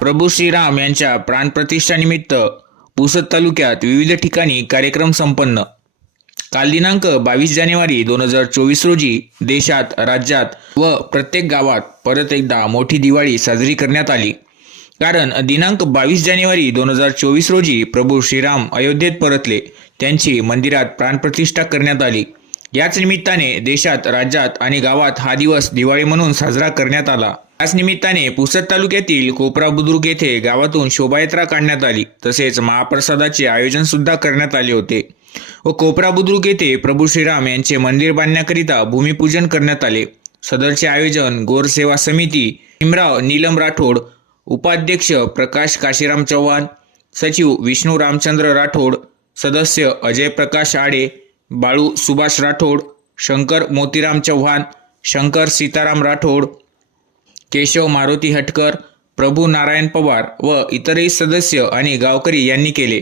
प्रभू श्रीराम यांच्या प्राणप्रतिष्ठानिमित्त पुसद तालुक्यात विविध ठिकाणी कार्यक्रम संपन्न. काल दिनांक बावीस जानेवारी दोन हजार चोवीस रोजी देशात राज्यात व प्रत्येक गावात परत एकदा मोठी दिवाळी साजरी करण्यात आली. कारण दिनांक बावीस जानेवारी दोन हजार चोवीस रोजी प्रभू श्रीराम अयोध्येत परतले. त्यांची मंदिरात प्राणप्रतिष्ठा करण्यात आली. याच निमित्ताने देशात राज्यात आणि गावात हा दिवस दिवाळी म्हणून साजरा करण्यात आला. याच निमित्ताने पुसद तालुक्यातील कोपरा बुद्रुक येथे गावातून शोभायात्रा काढण्यात आली. तसेच महाप्रसादाचे आयोजन सुद्धा करण्यात आले होते. व कोपरा बुद्रुक येथे प्रभू श्रीराम यांचे मंदिर बांधण्याकरिता भूमिपूजन करण्यात आले. सदरचे आयोजन गोरसेवा समिती भीमराव नीलम राठोड उपाध्यक्ष प्रकाश काशीराम चव्हाण सचिव विष्णू रामचंद्र राठोड सदस्य अजय प्रकाश आडे बाळू सुभाष राठोड शंकर मोतीराम चव्हाण शंकर सीताराम राठोड केशव मारुती हटकर प्रभू नारायण पवार व इतरही सदस्य आणि गावकरी यांनी केले.